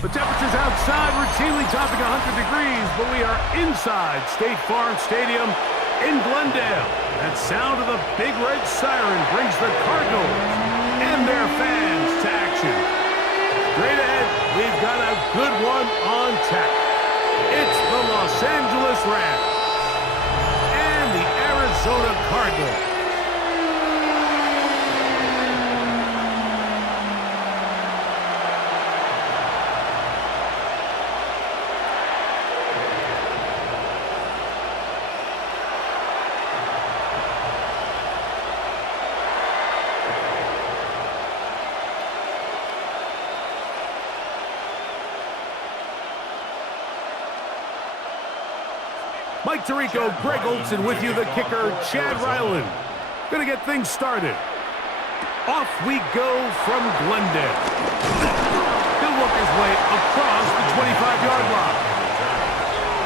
The temperatures outside routinely topping 100 degrees, but we are inside State Farm Stadium in Glendale. That sound of the Big Red Siren brings the Cardinals and their fans to action. Straight ahead, we've got a good one on tap. It's the Los Angeles Rams and the Arizona Cardinals. Mike Tirico, Greg Olson with you, the kicker, Chad Ryland. Gonna get things started. Off we go from Glendale. He'll work his way across the 25-yard line.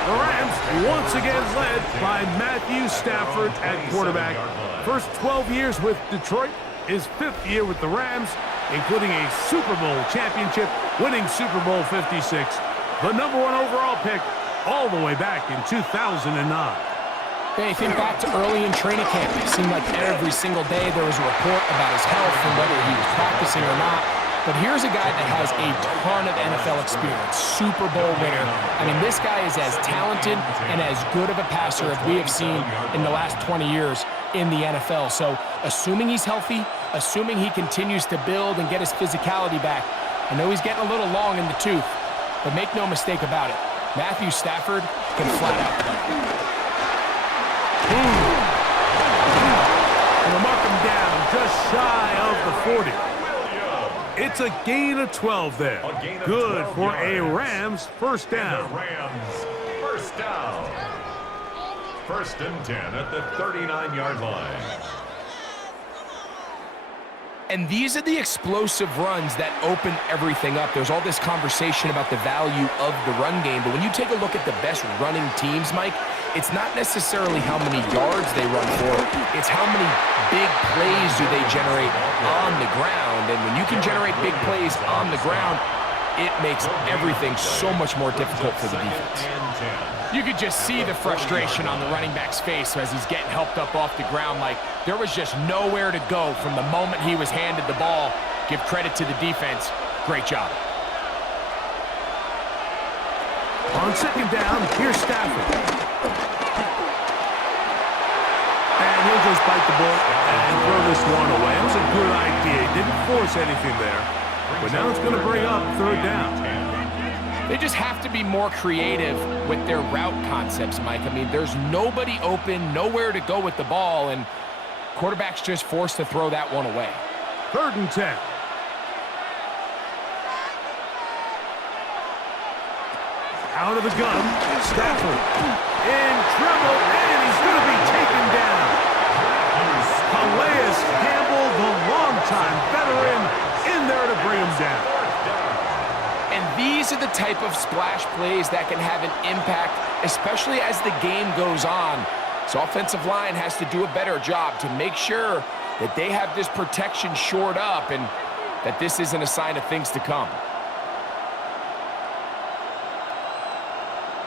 The Rams once again led by Matthew Stafford at quarterback. First 12 years with Detroit, his 5th year with the Rams, including a Super Bowl championship, winning Super Bowl 56. The #1 overall pick, all the way back in 2009. Hey, think back to early in training camp. It seemed like every single day there was a report about his health and whether he was practicing or not. But here's a guy that has a ton of NFL experience, Super Bowl winner. I mean, this guy is as talented and as good of a passer as we have seen in the last 20 years in the NFL. So assuming he's healthy, assuming he continues to build and get his physicality back, I know he's getting a little long in the tooth, but make no mistake about it, Matthew Stafford can flat out play. And they'll mark him down just shy of the 40. It's a gain of 12 there. Good for a Rams first down. Rams first down. 1st and 10 at the 39-yard line. And these are the explosive runs that open everything up. There's all this conversation about the value of the run game, but when you take a look at the best running teams, Mike, it's not necessarily how many yards they run for, it's how many big plays do they generate on the ground. And when you can generate big plays on the ground, it makes everything so much more difficult for the defense. You could just see the frustration on the running back's face as he's getting helped up off the ground. Like, there was just nowhere to go from the moment he was handed the ball. Give credit to the defense. Great job. On 2nd down, here's Stafford. And he'll just bite the bullet and throw this one away. It was a good idea. He didn't force anything there. But now it's going to bring up 3rd down. They just have to be more creative with their route concepts, Mike. I mean, there's nobody open, nowhere to go with the ball, and quarterback's just forced to throw that one away. 3rd and 10. Out of the gun, Stafford in trouble, and he's going to be taken down. Calais Campbell, the longtime veteran, in there to bring him down. And these are the type of splash plays that can have an impact, especially as the game goes on. So offensive line has to do a better job to make sure that they have this protection shored up and that this isn't a sign of things to come.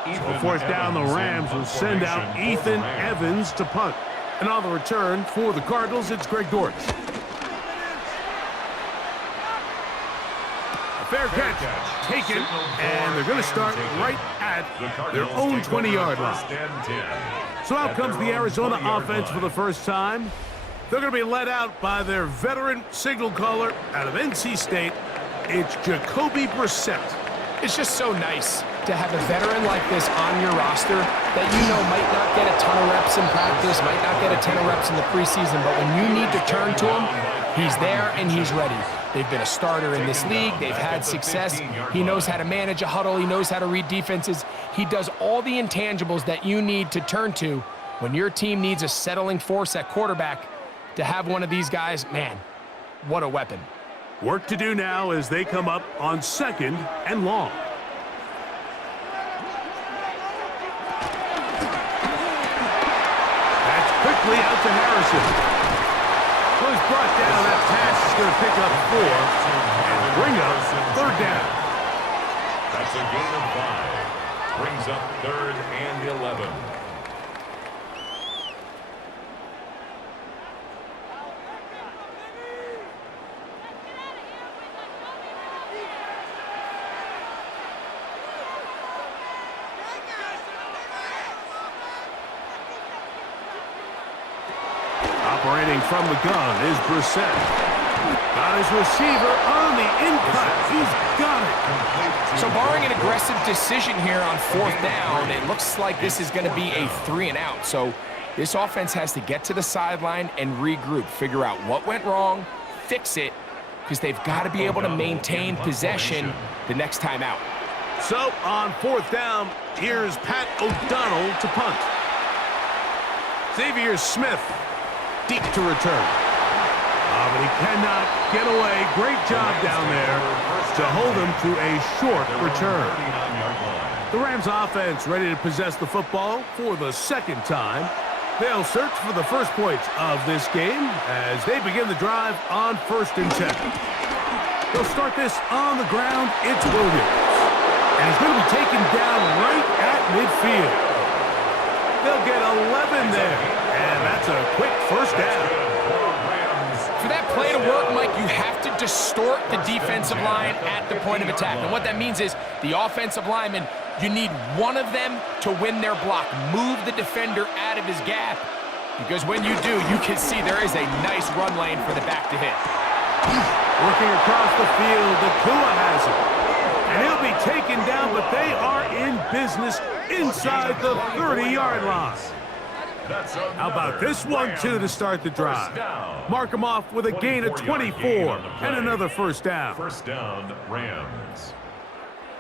So 4th down, the Rams will send out Ethan Evans to punt. And on the return for the Cardinals, it's Greg Dortch. Fair catch taken, and they're going to start right at their own 20-yard line. So out comes the Arizona offense for the first time. They're going to be led out by their veteran signal caller out of NC State. It's Jacoby Brissett. It's just so nice to have a veteran like this on your roster that you know might not get a ton of reps in practice, might not get a ton of reps in the preseason, but when you need to turn to him, he's there and he's ready. They've been a starter in this league. They've had success. He knows how to manage a huddle. He knows how to read defenses. He does all the intangibles that you need to turn to when your team needs a settling force at quarterback. To have one of these guys, man, what a weapon. Work to do now as they come up on 2nd and long. That's quickly out to Harrison. Was brought down. That pass is going to pick up 4 and bring up 3rd down. That's a gain of 5. Brings up 3rd and 11. Operating from the gun is Brissett. Got his receiver on the in-cut. He's got it. So barring an aggressive decision here on 4th down, it looks like this is going to be a 3 and out. So this offense has to get to the sideline and regroup, figure out what went wrong, fix it, because they've got to be able to maintain possession the next time out. So on 4th down, here's Pat O'Donnell to punt. Xavier Smith deep to return. But he cannot get away. Great job down there to hold him to a short return. The Rams offense ready to possess the football for the 2nd time. They'll search for the first points of this game as they begin the drive on 1st and 10. They'll start this on the ground. It's Williams. And he's going to be taken down right at midfield. They'll get 11 there. And that's a quick 1st down. For that play to work, Mike, you have to distort the defensive line at the point of attack. And what that means is the offensive lineman, you need one of them to win their block. Move the defender out of his gap. Because when you do, you can see there is a nice run lane for the back to hit. Working across the field, Nakua has it. And he'll be taken down, but they are in business inside the 30-yard line. How about this 1-2 to start the drive? Mark him off with a gain of 24 and another 1st down. 1st down, Rams.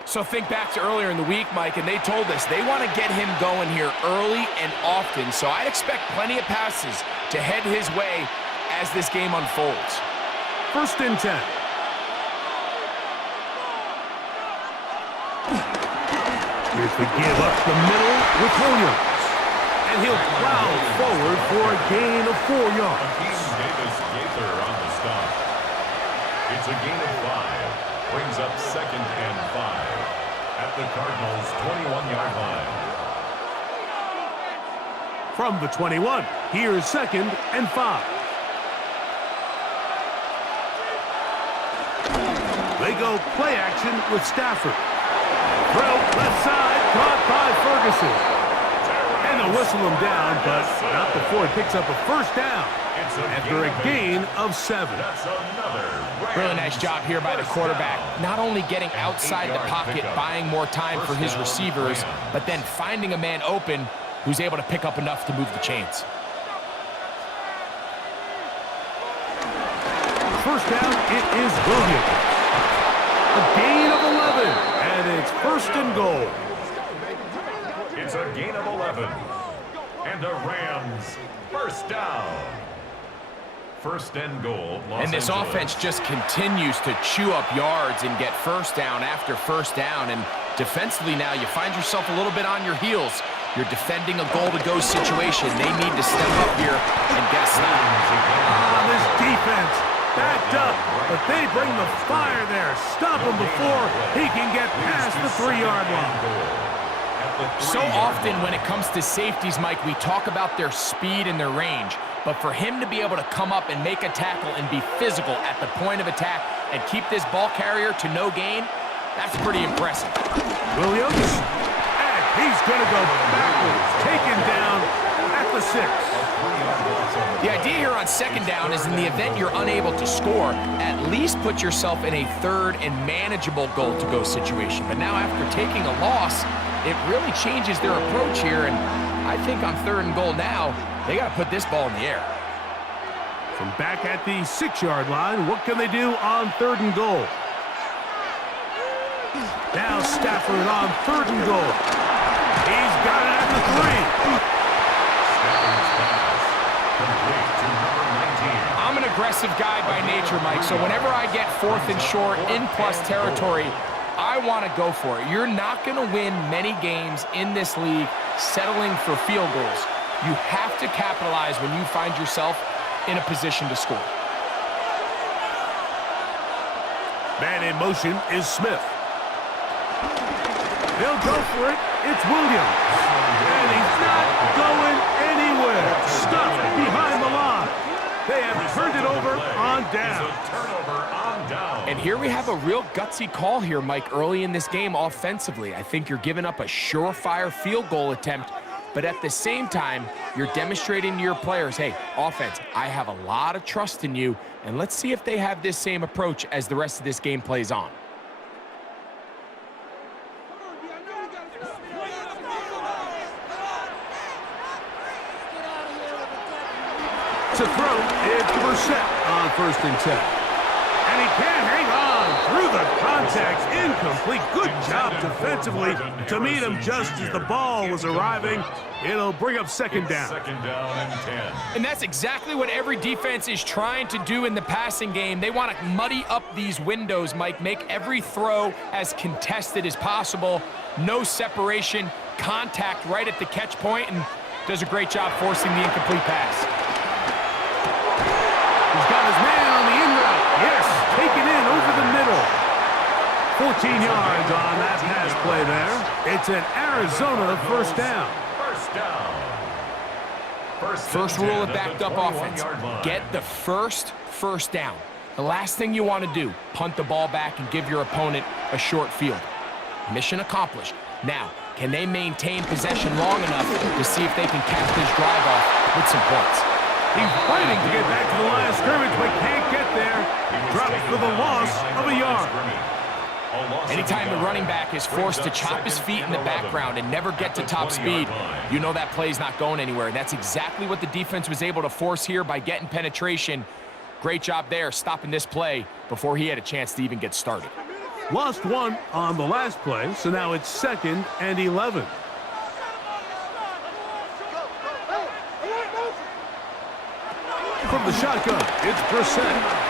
So think back to earlier in the week, Mike, and they told us they want to get him going here early and often. So I expect plenty of passes to head his way as this game unfolds. 1st and 10. Here's the give up the middle with Williams. And he'll plow forward for a gain of 4 yards. Gaither on the stop. It's a gain of 5. Brings up 2nd and 5 at the Cardinals' 21-yard line. From the 21, here's 2nd and 5. They go play action with Stafford. Throw left side, caught by Ferguson. And they'll whistle him down, but not before he picks up a 1st down after a gain of 7. Really nice job here by the quarterback. Not only getting outside the pocket, buying more time for his receivers, but then finding a man open who's able to pick up enough to move the chains. 1st down, it is Williams. A gain of 11, and it's 1st and goal. It's a gain of 11. And the Rams, 1st down. 1st and goal, Los And this Angeles. offense just continues to chew up yards and get 1st down after 1st down. And defensively now, you find yourself a little bit on your heels. You're defending a goal-to-go situation. They need to step up here and get a stop. This defense backed up, but they bring the fire there. Stop him before he can get past the 3-yard line. So often when it comes to safeties, Mike, we talk about their speed and their range. But for him to be able to come up and make a tackle and be physical at the point of attack and keep this ball carrier to no gain, that's pretty impressive. Williams, and he's going to go backwards, taken down at the 6. The idea here on 2nd down is in the event you're unable to score, at least put yourself in a 3rd and manageable goal-to-go situation. But now after taking a loss, it really changes their approach here, and I think on 3rd and goal now, they got to put this ball in the air. From back at the 6-yard line, what can they do on 3rd and goal? Now Stafford on 3rd and goal. He's got it at the 3. I'm an aggressive guy by nature, Mike, so whenever I get 4th and short in plus territory, I want to go for it. You're not going to win many games in this league settling for field goals. You have to capitalize when you find yourself in a position to score. Man in motion is Smith. They'll go for it. It's Williams. And he's not going anywhere. Stuffed behind the line. They have turned it over on down. And here we have a real gutsy call here, Mike, early in this game offensively. I think you're giving up a surefire field goal attempt, but at the same time, you're demonstrating to your players, hey, offense, I have a lot of trust in you, and let's see if they have this same approach as the rest of this game plays on. To throw, it's Brissett on 1st and 10. And he can't hang on through the contact. Incomplete. Good job defensively to meet him just as the ball was arriving. It'll bring up 2nd down. 2nd down and 10. And that's exactly what every defense is trying to do in the passing game. They want to muddy up these windows, Mike, make every throw as contested as possible. No separation, contact right at the catch point, and does a great job forcing the incomplete pass. He's got his man on the in route. Yes, taken in over the middle. 14 yards on that pass play there. It's an Arizona 1st down. First rule of backed up offense, get the first down. The last thing you want to do, punt the ball back and give your opponent a short field. Mission accomplished. Now, can they maintain possession long enough to see if they can cap this drive off with some points? He's fighting to get back to the line of scrimmage, but can't get there. Dropped for the loss of a yard. Anytime the running back is forced to chop his feet in the background and never get to top speed, you know that play's not going anywhere. That's exactly what the defense was able to force here by getting penetration. Great job there, stopping this play before he had a chance to even get started. Lost one on the last play, so now it's 2nd and 11. From the shotgun, it's Brissett.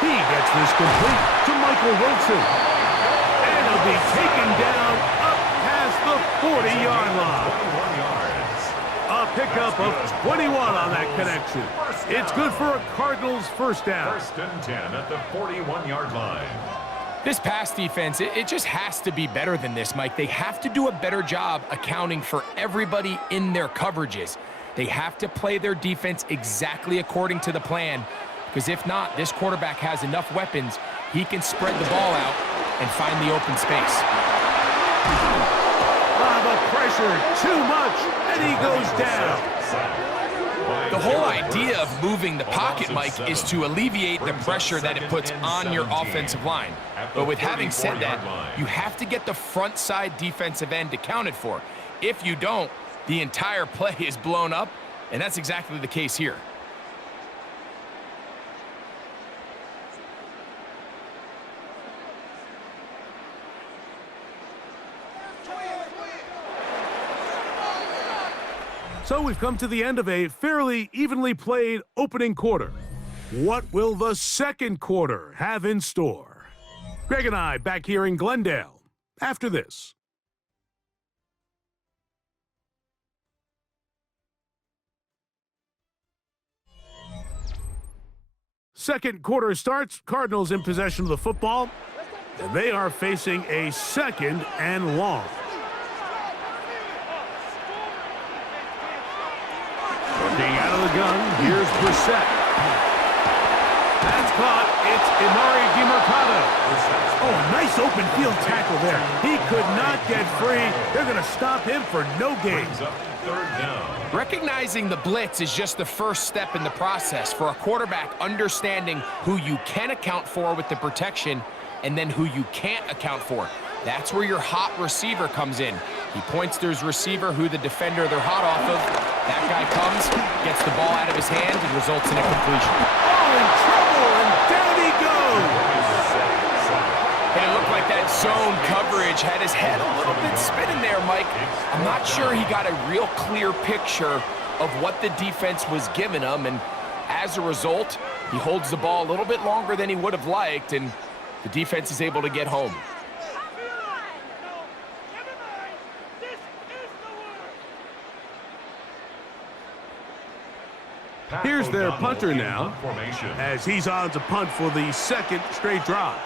He gets this complete to Michael Wilson. And he'll be taken down up past the 40-yard line. A pickup of 21 on that connection. It's good for a Cardinals 1st down. 1st and 10 at the 41-yard line. This pass defense, it just has to be better than this, Mike. They have to do a better job accounting for everybody in their coverages. They have to play their defense exactly according to the plan, because if not, this quarterback has enough weapons, he can spread the ball out and find the open space. The pressure, too much, and he goes down. The whole idea of moving the pocket, Mike, is to alleviate the pressure that it puts on your offensive line. But with having said that, you have to get the front side defensive end accounted for. If you don't, the entire play is blown up, and that's exactly the case here. So we've come to the end of a fairly evenly played opening quarter. What will the 2nd quarter have in store? Greg and I back here in Glendale after this. Second quarter starts. Cardinals in possession of the football, and they are facing a 2nd and long. Working out of the gun, here's Brissett. That's caught. It's Emari DeMercado. Oh, nice open field tackle there. He could not get free. They're going to stop him for no gain. 3rd down. Recognizing the blitz is just the first step in the process for a quarterback, understanding who you can account for with the protection and then who you can't account for. That's where your hot receiver comes in. He points to his receiver, who the defender they're hot off of. That guy comes, gets the ball out of his hand, and results in a completion. Oh, in trouble, and down he goes. And it looked like that zone coverage had his head a little bit spinning there, Mike. I'm not sure he got a real clear picture of what the defense was giving him, and as a result, he holds the ball a little bit longer than he would have liked, and the defense is able to get home. Here's their punter now, as he's on to punt for the 2nd straight drive.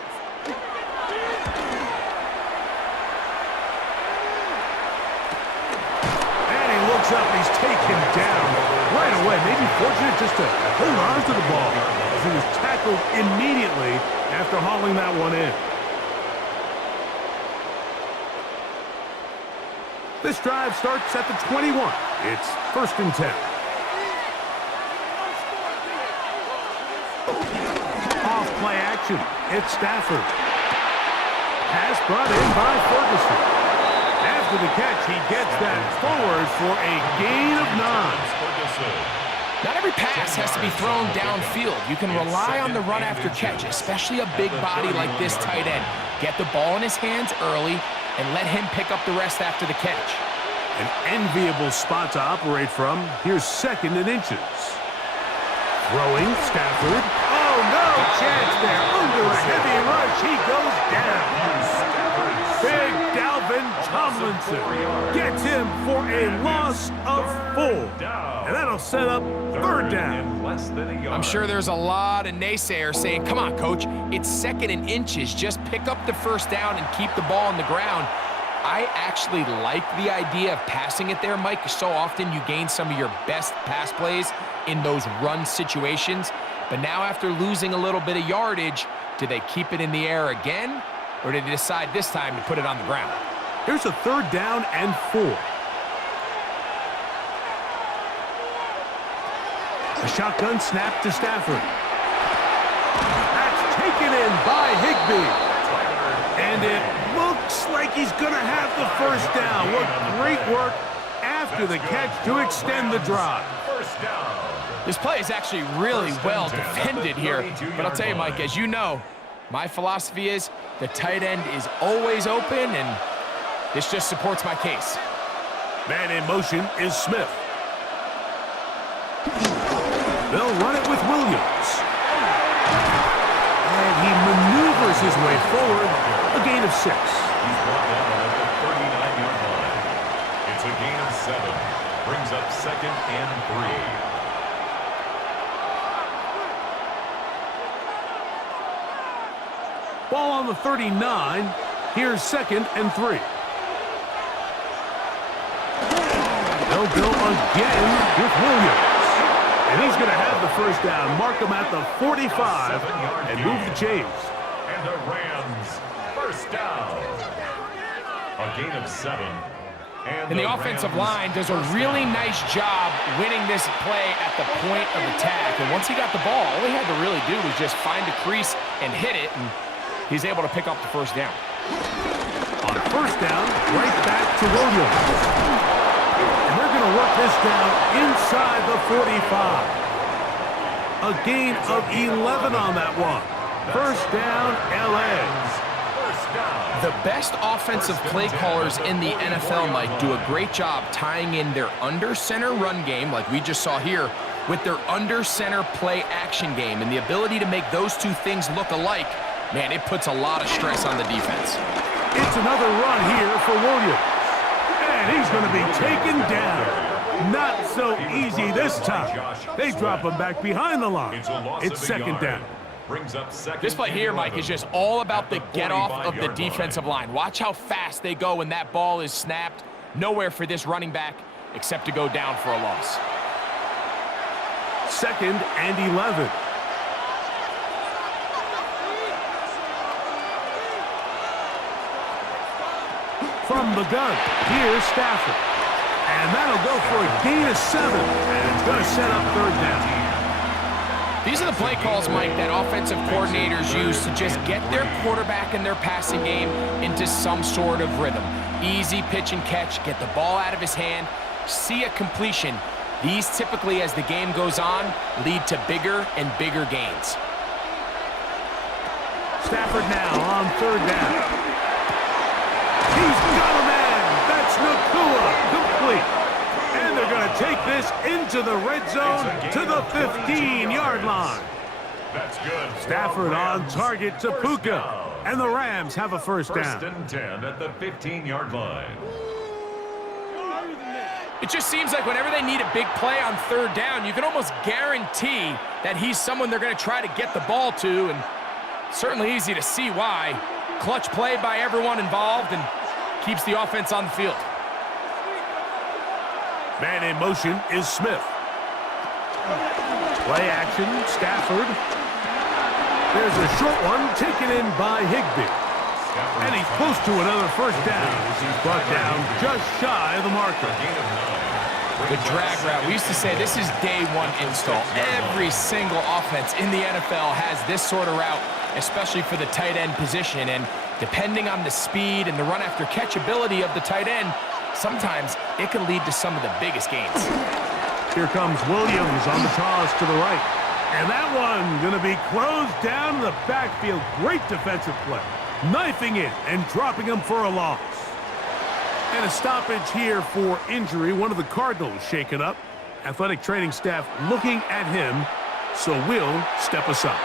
he's taken down right away. Maybe fortunate just to hold on to the ball as he was tackled immediately after hauling that one in. This drive starts at the 21. It's 1st and 10. Off play action. It's Stafford. Pass brought in by Ferguson. After the catch, he gets that forward for a gain of 9. Not every pass has to be thrown downfield. You can rely on the run after catch, especially a big body like this tight end. Get the ball in his hands early and let him pick up the rest after the catch. An enviable spot to operate from. Here's 2nd and inches. Throwing, Stafford. Oh, no chance there. Under a heavy rush, he goes down. Big Dalvin Tomlinson gets him for a loss of 4. And that'll set up 3rd down. I'm sure there's a lot of naysayers saying, come on, coach, it's 2nd and inches. Just pick up the 1st down and keep the ball on the ground. I actually like the idea of passing it there, Mike. So often you gain some of your best pass plays in those run situations. But now after losing a little bit of yardage, do they keep it in the air again? Or did they decide this time to put it on the ground? Here's a 3rd down and 4. A shotgun snap to Stafford. That's taken in by Higbee. And it looks like he's going to have the 1st down. What great work after the catch to extend the drive. This play is actually really well defended here. But I'll tell you, Mike, as you know, my philosophy is the tight end is always open, and this just supports my case. Man in motion is Smith. They'll run it with Williams. And he maneuvers his way forward. A gain of 6. He's brought down at the 39-yard line. It's a gain of 7. Brings up 2nd and 3. Ball on the 39. Here's 2nd and 3. They'll go again with Williams. And he's going to have the 1st down. Mark him at the 45 and move the chains. And the Rams, 1st down. A gain of 7. And the offensive line does a really nice job winning this play at the point of attack. And once he got the ball, all he had to really do was just find a crease and hit it. And he's able to pick up the 1st down. On 1st down, right back to Williams. And they're going to work this down inside the 45. A gain of 11 on that one. 1st down, LA. The best offensive play callers in the NFL, Mike, do a great job tying in their under-center run game, like we just saw here, with their under-center play action game. And the ability to make those two things look alike, man, it puts a lot of stress on the defense. It's another run here for Williams. And he's going to be taken down. Not so easy this time. They drop him back behind the line. It's 2nd down. This play here, Mike, is just all about the get-off of the defensive line. Watch how fast they go when that ball is snapped. Nowhere for this running back except to go down for a loss. 2nd and 11. From the gun, here's Stafford. And that'll go for a gain of 7. And it's going to set up 3rd down. These are the play calls, Mike, that offensive coordinators use to just get their quarterback and their passing game into some sort of rhythm. Easy pitch and catch, get the ball out of his hand, see a completion. These typically, as the game goes on, lead to bigger and bigger gains. Stafford now on 3rd down. He's got a man. That's Nakua, complete. And they're going to take this into the red zone to the 15-yard line. That's good. Stafford on target to Puka. And the Rams have a 1st down. 1st and 10 at the 15-yard line. It just seems like whenever they need a big play on 3rd down, you can almost guarantee that he's someone they're going to try to get the ball to, and certainly easy to see why. Clutch play by everyone involved and keeps the offense on the field. Man in motion is Smith. Play action, Stafford. There's a short one taken in by Higbee. And he's close to another first down as he's brought down just shy of the marker. The drag route. We used to say this is day one install. Every single offense in the NFL has this sort of route, especially for the tight end position. And depending on the speed and the run after catch ability of the tight end, sometimes it can lead to some of the biggest gains. Here comes Williams on the toss to the right. And that one going to be closed down in the backfield. Great defensive play. Knifing it and dropping him for a loss. And a stoppage here for injury. One of the Cardinals shaken up. Athletic training staff looking at him, so we'll step aside.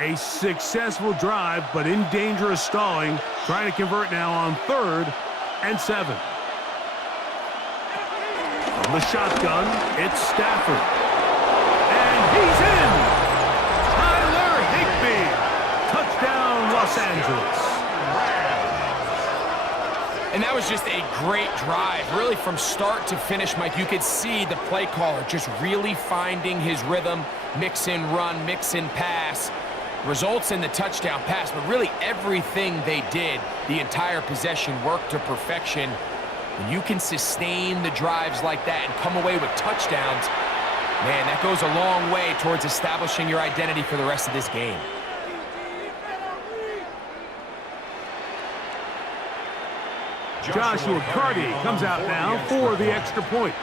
A successful drive, but in danger of stalling. Trying to convert now on 3rd and 7. From the shotgun, it's Stafford. And he's in! Tyler Higbee! Touchdown, Los Angeles. And that was just a great drive. Really from start to finish, Mike, you could see the play caller just really finding his rhythm. Mix in run, mix in pass. Results in the touchdown pass, but really everything they did, the entire possession worked to perfection. When you can sustain the drives like that and come away with touchdowns, man, that goes a long way towards establishing your identity for the rest of this game. Joshua Carty comes out now for the extra point.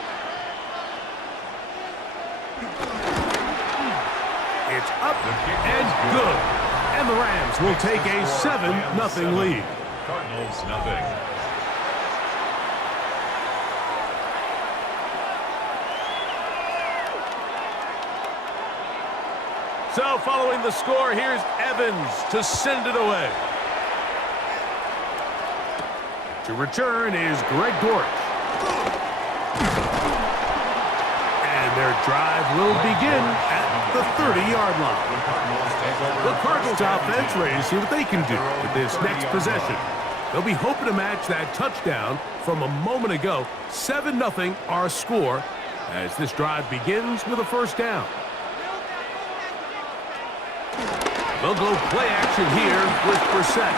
It's up and good. And the Rams will take a 7-0 lead. Cardinals nothing. So following the score, here's Evans to send it away. To return is Greg Dortch. And their drive will begin at the 30-yard line. The Cardinals offense ready to see what they can do with this next possession. They'll be hoping to match that touchdown from a moment ago. 7-0 our score as this drive begins with a first down. They'll go play action here with Brissett.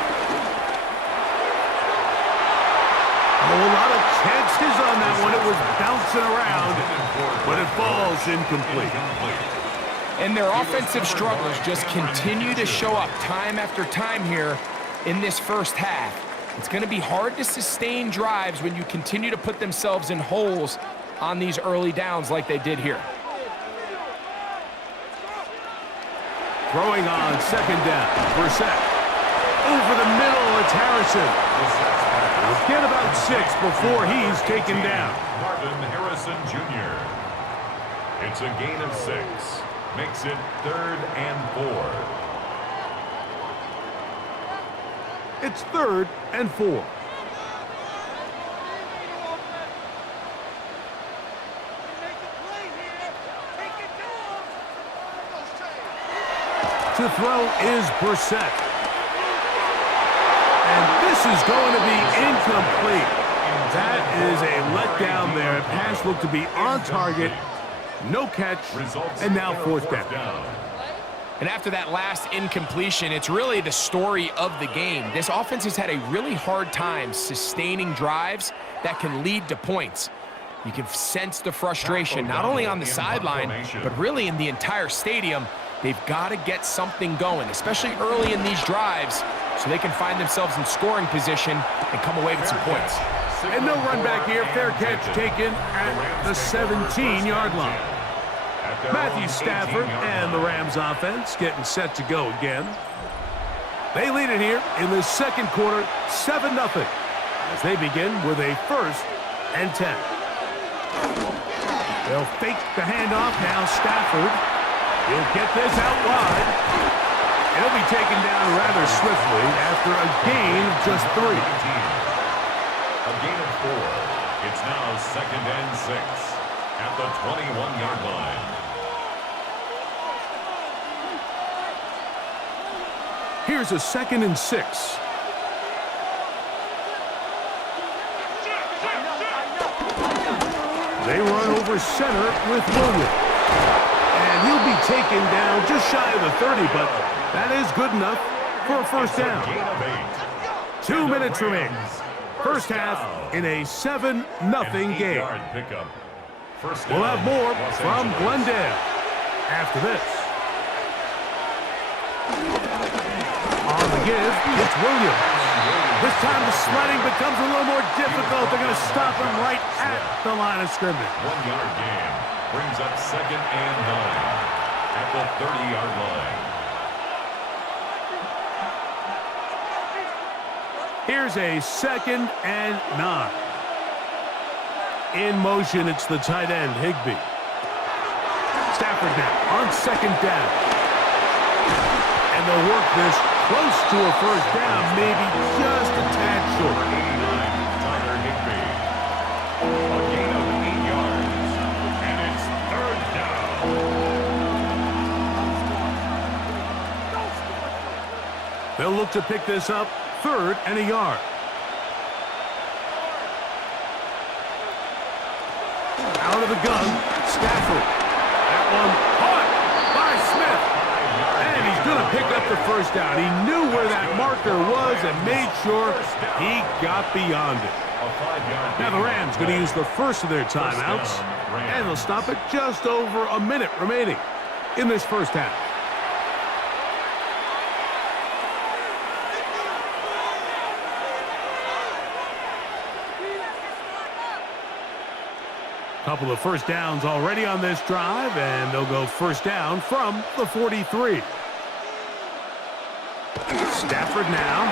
A lot of chances on that one. It was bouncing around, but it falls incomplete. And their offensive struggles just continue to show up time after time here in this first half. It's going to be hard to sustain drives when you continue to put themselves in holes on these early downs like they did here. Throwing on second down, Brissett. Over the middle, it's Harrison. He'll get about 6 before he's taken down. Marvin Harrison Jr. It's a gain of 6. Makes it 3rd and 4. It's 3rd and 4. To throw is Brissett. And this is going to be incomplete. That is a letdown there. Pass looked to be on target. No catch. And now 4th down. And after that last incompletion, it's really the story of the game. This offense has had a really hard time sustaining drives that can lead to points. You can sense the frustration, not only on the sideline, but really in the entire stadium. They've got to get something going, especially early in these drives, so they can find themselves in scoring position and come away with some points. And no run back here. Fair catch taken at the 17-yard line. Matthew Stafford and the Rams offense getting set to go again. They lead it here in the second quarter, 7-0, as they begin with a 1st and 10. They'll fake the handoff now. Stafford. He'll get this out wide. He'll be taken down rather swiftly after a gain of just 3. A gain of 4. It's now 2nd and 6 at the 21-yard line. Here's a 2nd and 6. They run over center with Williams. And he'll be taken down just shy of the 30, but that is good enough for a first down. 2 minutes remain. First half in a 7-0 game. We'll have more from Glendale after this. On the give, it's Williams. This time the sledding becomes a little more difficult. They're going to stop him right at the line of scrimmage. 1-yard gain brings up 2nd and 9 at the 30-yard line. Here's a 2nd and 9. In motion, it's the tight end, Higbee. Stafford now on 2nd down. And they'll work this close to a first down, maybe just a tad short. 89, Tyler Higbee. A gain of 8 yards, and it's 3rd down. They'll look to pick this up, 3rd and a yard. Out of the gun, Stafford. That one caught by Smith. And he's going to pick up the first down. He knew where that marker was and made sure he got beyond it. Now the Rams going to use the first of their timeouts, and they'll stop it just over a minute remaining in this first half. Couple of first downs already on this drive, and they'll go first down from the 43. Stafford now,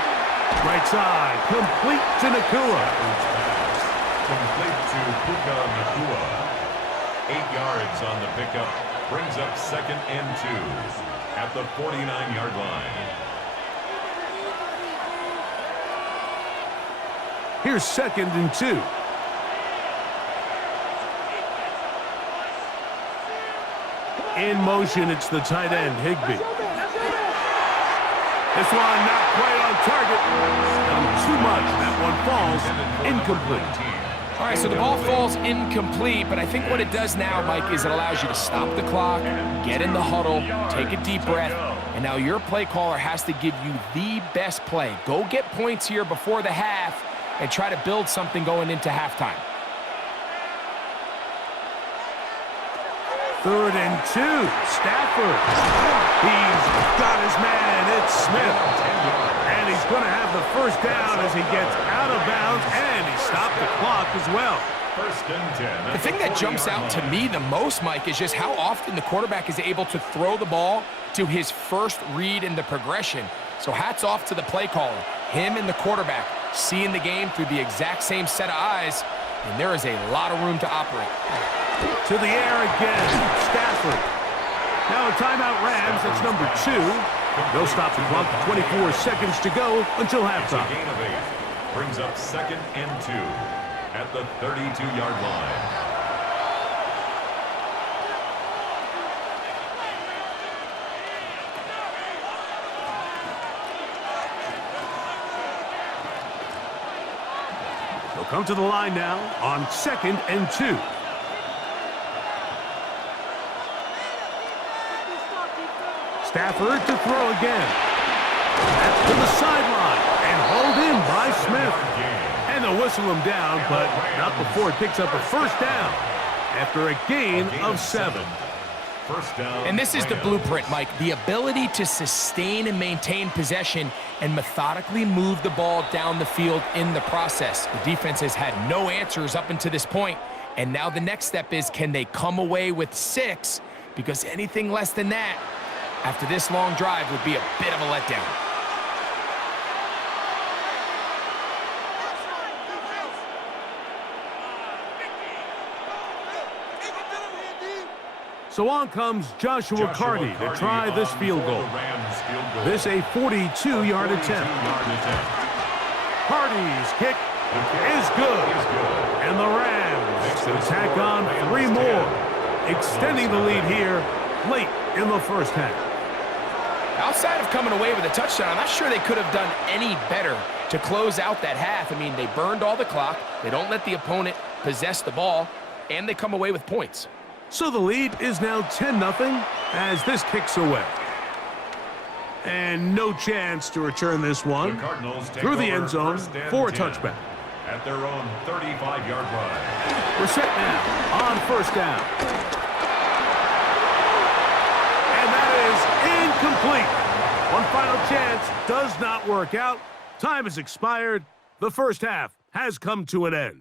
right side, complete to Nakua. Complete to Puka Nakua. 8 yards on the pickup, brings up 2nd and 2 at the 49-yard line. Here's 2nd and 2. In motion, it's the tight end, Higbee. This one not quite on target. Too much. That one falls incomplete. All right, so the ball falls incomplete, but I think what it does now, Mike, is it allows you to stop the clock, get in the huddle, take a deep breath, and now your play caller has to give you the best play. Go get points here before the half and try to build something going into halftime. 3rd and 2. Stafford. He's got his man. It's Smith. And he's going to have the first down as he gets out of bounds, and he stopped the clock as well. 1st and 10. The thing that jumps out to me the most, Mike, is just how often the quarterback is able to throw the ball to his first read in the progression. So hats off to the play caller. Him and the quarterback seeing the game through the exact same set of eyes, and there is a lot of room to operate. To the air again, Stafford. Now a timeout Rams, that's number 2. They'll stop the clock, 24 seconds to go until halftime. It's a gain of 8. Brings up 2nd and 2 at the 32-yard line. They'll come to the line now on 2nd and 2. Stafford to throw again. That's to the sideline and hauled in by Smith. And they'll whistle him down, but not before it picks up a first down after a gain of 7. First down. And this is the blueprint, Mike. The ability to sustain and maintain possession and methodically move the ball down the field in the process. The defense has had no answers up until this point, and now the next step is, can they come away with 6? Because anything less than that after this long drive would be a bit of a letdown. So on comes Joshua Carty to try this field goal. This a 42-yard attempt. Carty's kick is good. And the Rams tack on 3 more, extending the lead here late in the first half. Outside of coming away with a touchdown, I'm not sure they could have done any better to close out that half. I mean, they burned all the clock. They don't let the opponent possess the ball, and they come away with points. So the lead is now 10-0 as this kicks away. And no chance to return this one through the end zone for a touchback. At their own 35-yard line. We're set now on first down. And that is incomplete. One final chance does not work out. Time has expired. The first half has come to an end.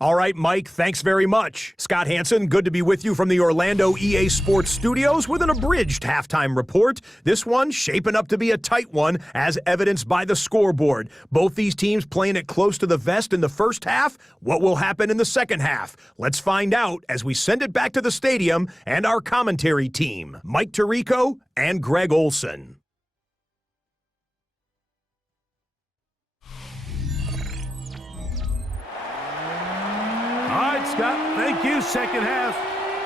All right, Mike, thanks very much. Scott Hansen, good to be with you from the Orlando EA Sports Studios with an abridged halftime report. This one shaping up to be a tight one, as evidenced by the scoreboard. Both these teams playing it close to the vest in the first half. What will happen in the second half? Let's find out as we send it back to the stadium and our commentary team, Mike Tirico and Greg Olson. All right, Scott, thank you. Second half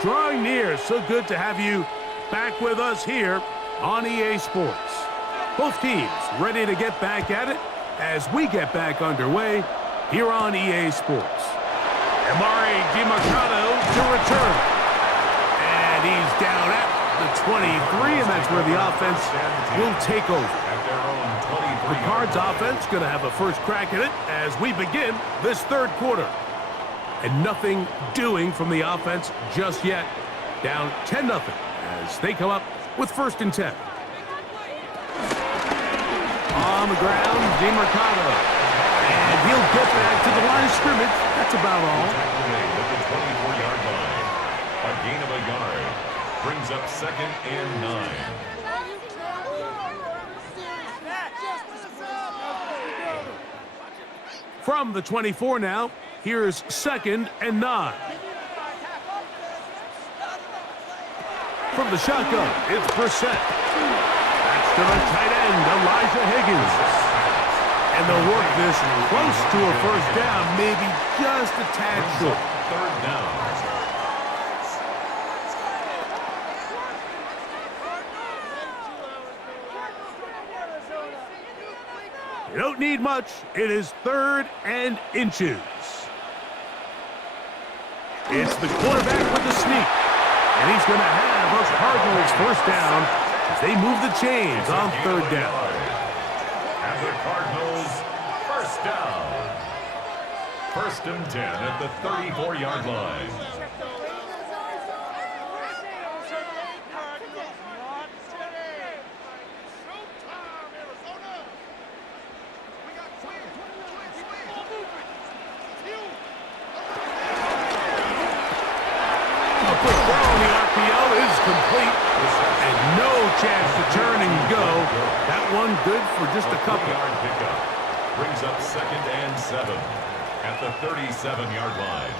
drawing near. So good to have you back with us here on EA Sports. Both teams ready to get back at it as we get back underway here on EA Sports. Amari DiMarcado to return. And he's down at the 23, and that's where the offense will take over. The Cards offense going to have a first crack at it as we begin this third quarter. And nothing doing from the offense just yet. Down 10-0 as they come up with 1st and 10. On the ground, DiMarcado. And he'll get back to the line of scrimmage. That's about all. At the 24-yard line. A gain of a yard. Brings up 2nd and 9. From the 24 now, here's 2nd and 9. From the shotgun, it's Brissett. That's to the tight end, Elijah Higgins. And they'll work this close to a first down, maybe just a tad short. 3rd down. You don't need much. It is 3rd and inches. It's the quarterback with the sneak. And he's going to have a Cardinals first down as they move the chains on 3rd down. And the Cardinals first down. 1st and 10 at the 34-yard line. One good for just a couple. Yard pickup brings up 2nd and 7 at the 37-yard line.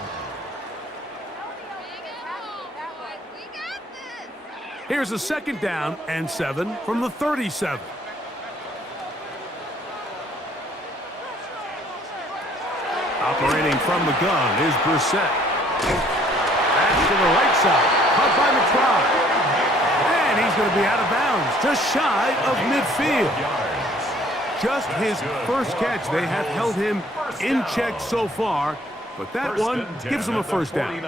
Here's a 2nd down and 7 from the 37. Operating from the gun is Brissett. That's to the right side. Caught by McBride. And he's going to be out of bounds, just shy of midfield. Just his first catch. They have held him in check so far, but that one gives him a first down.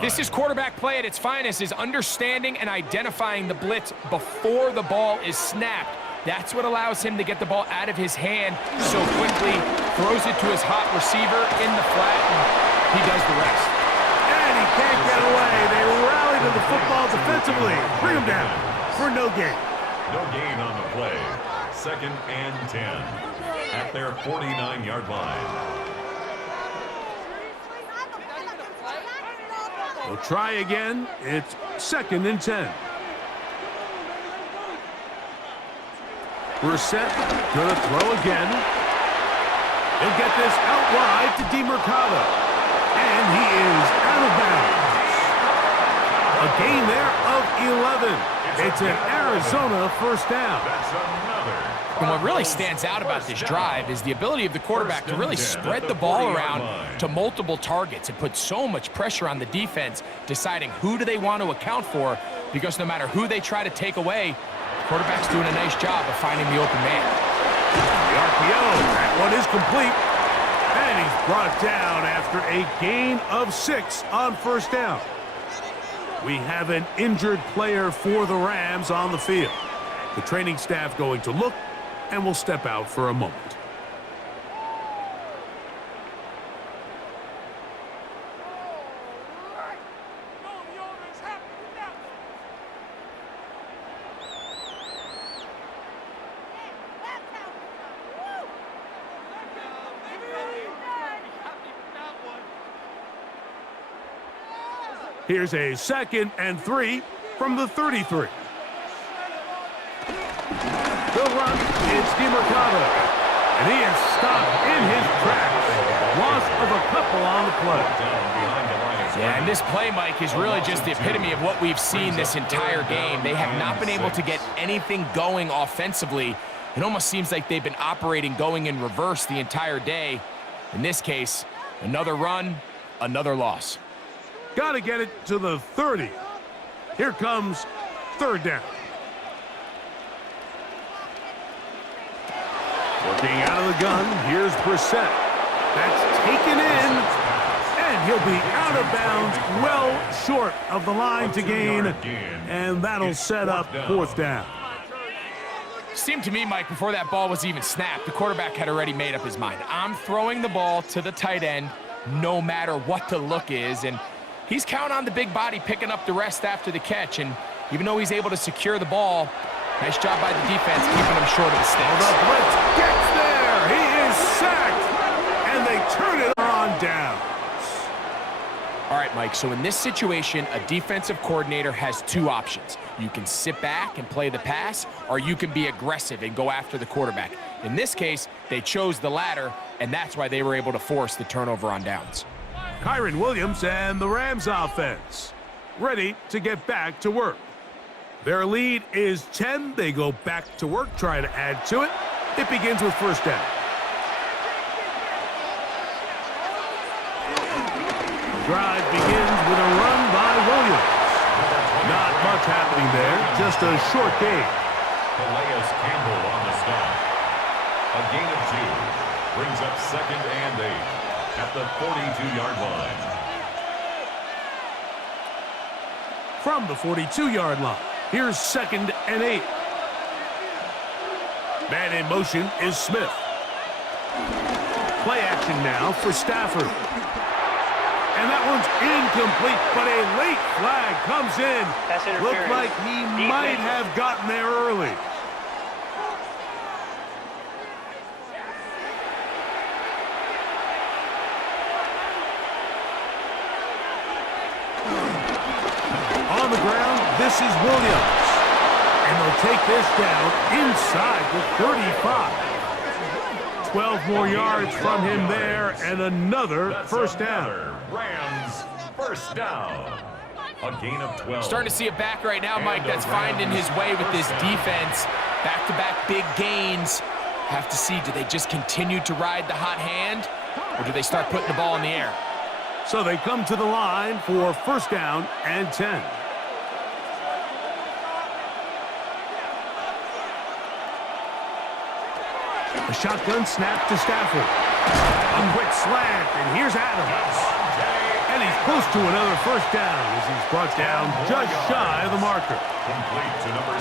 This is quarterback play at its finest, is understanding and identifying the blitz before the ball is snapped. That's what allows him to get the ball out of his hand so quickly, throws it to his hot receiver in the flat, and he does the rest. And he can't get away. They rally to the football defensively. Bring him down for no gain. No gain on the play. 2nd and 10 at their 49-yard line. They'll try again. It's 2nd and 10. Brissett gonna throw again. He'll get this out wide to DiMarcado. And he is out of bounds. A gain there of 11. It's an Arizona first down. That's another And what really stands out about this drive is the ability of the quarterback to really spread the ball around to multiple targets and put so much pressure on the defense, deciding who do they want to account for, because no matter who they try to take away, the quarterback's doing a nice job of finding the open man. The RPO, that one is complete. And he's brought down after a gain of 6 on first down. We have an injured player for the Rams on the field. The training staff going to look and will step out for a moment. Here's a 2nd and 3 from the 33. The run, it's DeMarcado, and he is stopped in his tracks. Loss of a couple on the play. Yeah, and this play, Mike, is really just the epitome of what we've seen this entire game. They have not been able to get anything going offensively. It almost seems like they've been operating going in reverse the entire day. In this case, another run, another loss. Got to get it to the 30. Here comes 3rd down. Working out of the gun, here's Brissett. That's taken in, and he'll be out of bounds, well short of the line to gain, and that'll set up 4th down. Seemed to me, Mike, before that ball was even snapped, the quarterback had already made up his mind. I'm throwing the ball to the tight end no matter what the look is, and he's counting on the big body picking up the rest after the catch, and even though he's able to secure the ball, nice job by the defense keeping him short of the sticks. The blitz gets there. He is sacked, and they turn it on down. All right, Mike, so in this situation, a defensive coordinator has 2 options. You can sit back and play the pass, or you can be aggressive and go after the quarterback. In this case, they chose the latter, and that's why they were able to force the turnover on downs. Kyron Williams and the Rams offense ready to get back to work. Their lead is 10. They go back to work, try to add to it. It begins with 1st down. The drive begins with a run by Williams. Not much happening there, just a short gain. Calais Campbell on the stop. A gain of 2 brings up 2nd and 8 at the 42-yard line. From the 42-yard line, here's 2nd and 8. Man in motion is Smith. Play action now for Stafford. And that one's incomplete, but a late flag comes in. Looked like he might have gotten there early. On the ground, this is Williams. And they'll take this down inside the 35. 12 more yards from him there, and another 1st down. Rams, 1st down. A gain of 12. Starting to see it back right now, Mike, that's finding his way with this defense. Back-to-back big gains. Have to see, do they just continue to ride the hot hand, or do they start putting the ball in the air? So they come to the line for 1st down and 10. A shotgun snap to Stafford. A quick slant, and here's Adams. And he's close to another 1st down as he's brought down just shy of the marker.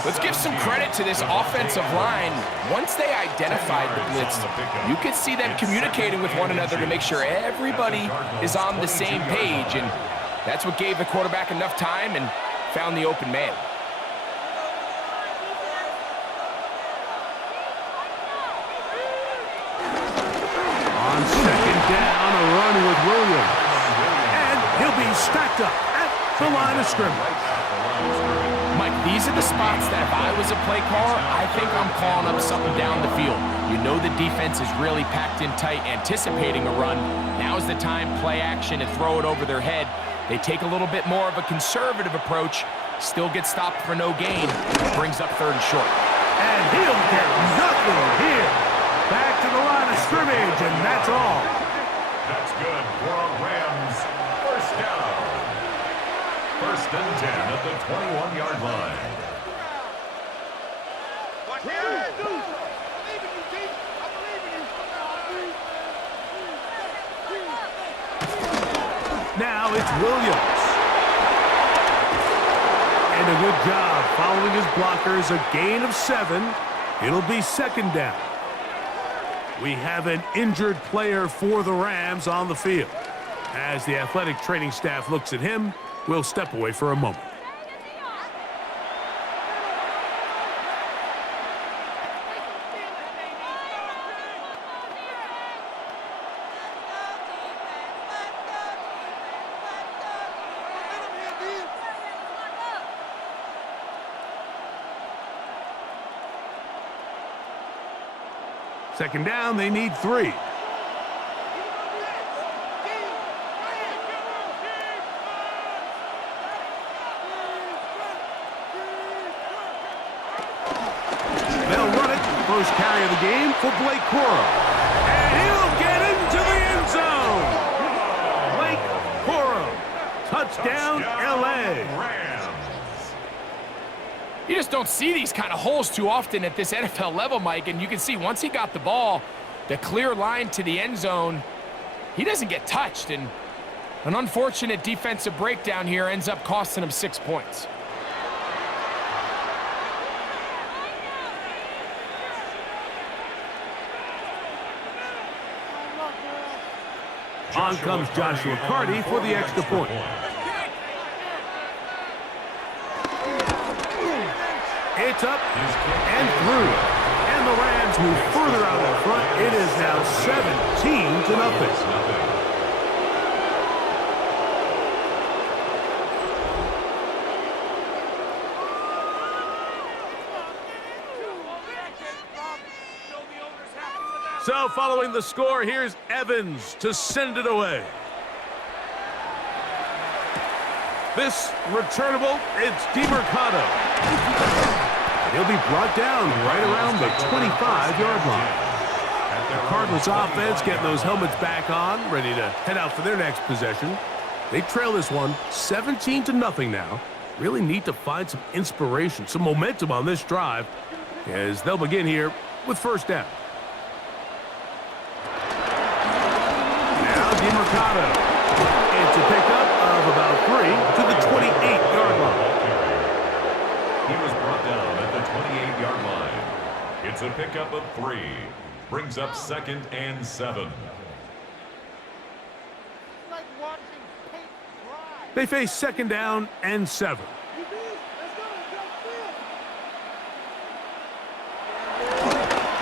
Let's give some credit to this offensive line. Once they identified the blitz, you could see them communicating with one another to make sure everybody is on the same page, and that's what gave the quarterback enough time and found the open man. On 2nd down, a run with Williams. And he'll be stacked up at the line of scrimmage. Mike, these are the spots that if I was a play caller, I think I'm calling up something down the field. You know the defense is really packed in tight, anticipating a run. Now's the time, play action, and throw it over their head. They take a little bit more of a conservative approach, still get stopped for no gain, brings up 3rd and short. And he'll get nothing here. Back to the line of scrimmage, and that's all. That's good for a Rams first down. First and 10 at the 21-yard line. Now it's Williams. And a good job following his blockers. A gain of 7. It'll be second down. We have an injured player for the Rams on the field. As the athletic training staff looks at him, we'll step away for a moment. Second down, they need 3. They'll run it. First carry of the game for Blake Corum. And he'll get into the end zone. Blake Corum. Touchdown, L.A. You just don't see these kind of holes too often at this NFL level, Mike, and you can see once he got the ball, the clear line to the end zone, he doesn't get touched, and an unfortunate defensive breakdown here ends up costing him 6 points. On comes Joshua Carty for the extra point. It's up and through. And the Rams move further out in front. It is now 17-0. So following the score, here's Evans to send it away. This returnable, it's DeMercado. He'll be brought down right around the 25-yard line. The Cardinals offense getting those helmets back on, ready to head out for their next possession. They trail this one 17-0 now. Really need to find some inspiration, some momentum on this drive as they'll begin here with first down. Now DeMercado. It's a pickup of about 3 to the 28-yard line. He was brought down at the 28-yard line. It's a pickup of 3. Brings up second and 7. They face second down and 7.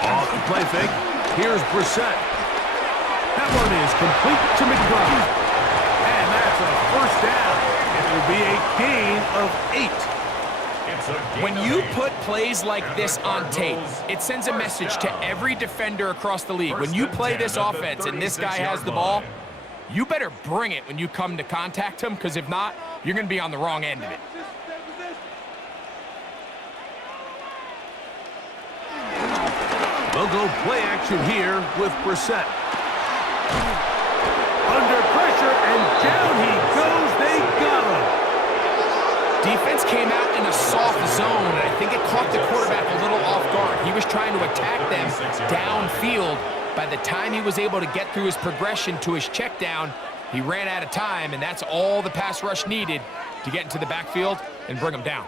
Off the play fake. Here's Brissett. That one is complete to McBride. And that's a first down. It will be a gain of 8. When you put plays like this on tape, it sends a message to every defender across the league. When you play this offense and this guy has the ball, you better bring it when you come to contact him, because if not, you're going to be on the wrong end of it. They'll go play action here with Brissett. Under pressure, and down he goes. They got him. Defense came out in a soft zone, and I think it caught the quarterback a little off guard. He was trying to attack them downfield. By the time he was able to get through his progression to his check down, he ran out of time, and that's all the pass rush needed to get into the backfield and bring him down.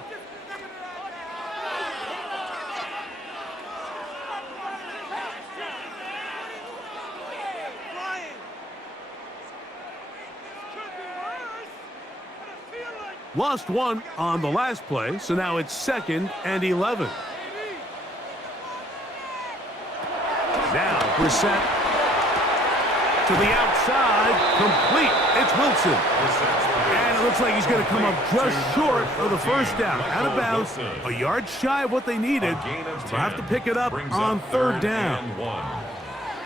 Lost one on the last play, so now it's second and 11. Now Brissett to the outside, complete. It's Wilson. And it looks like he's going to come up just short of the first down. Out of bounds, a yard shy of what they needed. They'll have to pick it up on third down.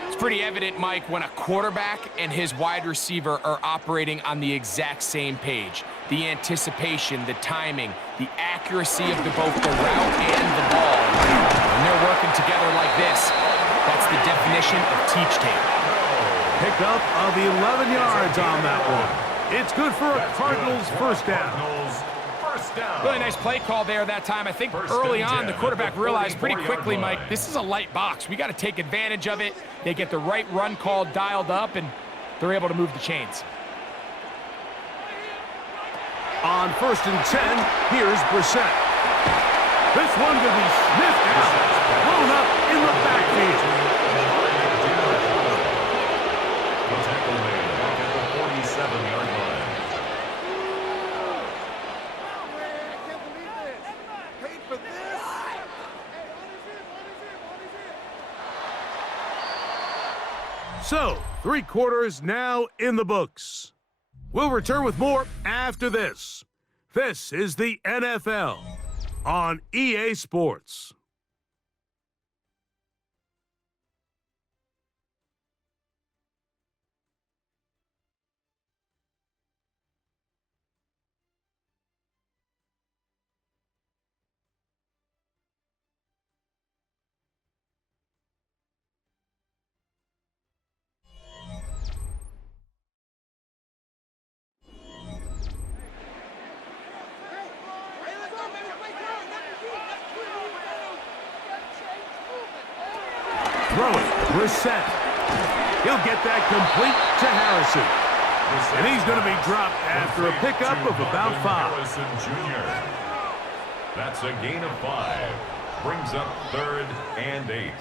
It's pretty evident, Mike, when a quarterback and his wide receiver are operating on the exact same page. The anticipation, the timing, the accuracy of both the route and the ball. And they're working together like this. That's the definition of teach tape. Pickup of 11 yards on that one. It's good for a Cardinals first down. Really nice play call there that time. I think early on the quarterback realized pretty quickly, Mike, this is a light box. We got to take advantage of it. They get the right run call dialed up, and they're able to move the chains. On 1st and 10, here's Brissett. This one will be sniffed out, blown up in the backfield. The tackle made back at the 47-yard line. So, 3 quarters now in the books. We'll return with more after this. This is the NFL on EA Sports. Throw it, Brissett. He'll get that complete to Harrison. And he's going to be dropped after a pickup of about 5. Harrison Jr. That's a gain of 5. Brings up 3rd and 8.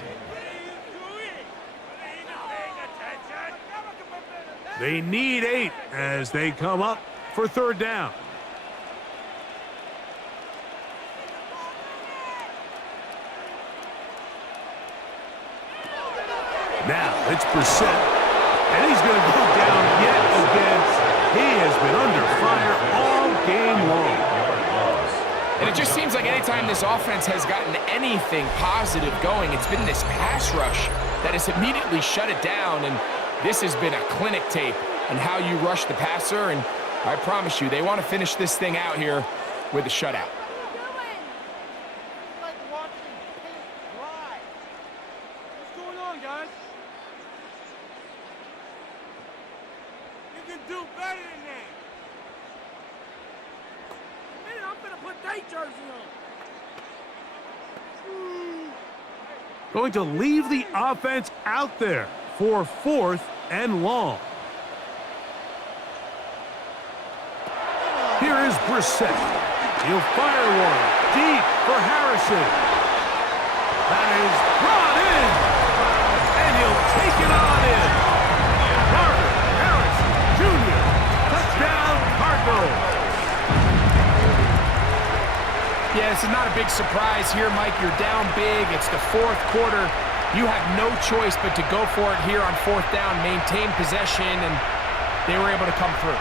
They need 8 as they come up for 3rd down. Now it's Brissett, and he's going to go down yet again. He has been under fire all game long. And it just seems like anytime this offense has gotten anything positive going, it's been this pass rush that has immediately shut it down. And this has been a clinic tape on how you rush the passer. And I promise you, they want to finish this thing out here with a shutout. Do better than that. Man, I'm gonna put that jersey on. Going to leave the offense out there for 4th and long. Here is Brissett. He'll fire one deep for Harrison. That is brought in, and he'll take it on in. Junior, touchdown Cardinals. Yeah, this is not a big surprise here, Mike. You're down big. It's the 4th quarter. You have no choice but to go for it here on 4th down, maintain possession, and they were able to come through.